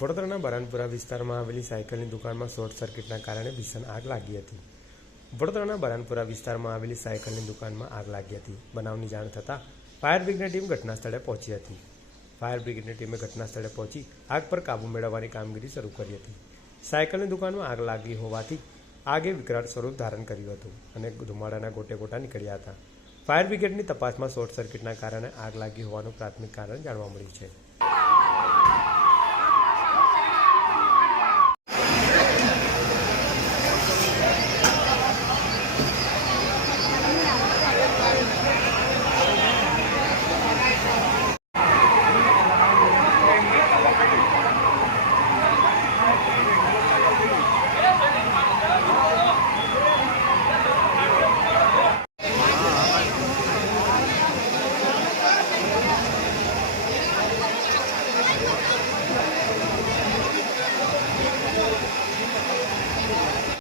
વડોદરાના બરાનપુરા વિસ્તારમાં આવેલી સાયકલની દુકાનમાં શોર્ટ સર્કિટના કારણે ભીષણ આગ લાગી હતી. વડોદરાના બરાનપુરા વિસ્તારમાં આવેલી સાયકલની દુકાનમાં આગ લાગી હતી. બનાવની જાણ થતાં ફાયર બ્રિગેડની ટીમ ઘટના સ્થળે પહોંચી હતી. ફાયર બ્રિગેડની ટીમે ઘટના સ્થળે પહોંચી આગ પર કાબૂ મેળવવાની કામગીરી શરૂ કરી હતી. સાયકલની દુકાનમાં આગ લાગી હોવાથી આગે વિકરાળ સ્વરૂપ ધારણ કર્યું હતું અને ધુમાડાના ગોટે ગોટા નીકળ્યા હતા. ફાયર બ્રિગેડની તપાસમાં શોર્ટ સર્કિટના કારણે આગ લાગી હોવાનું પ્રાથમિક કારણ જાણવા મળ્યું છે.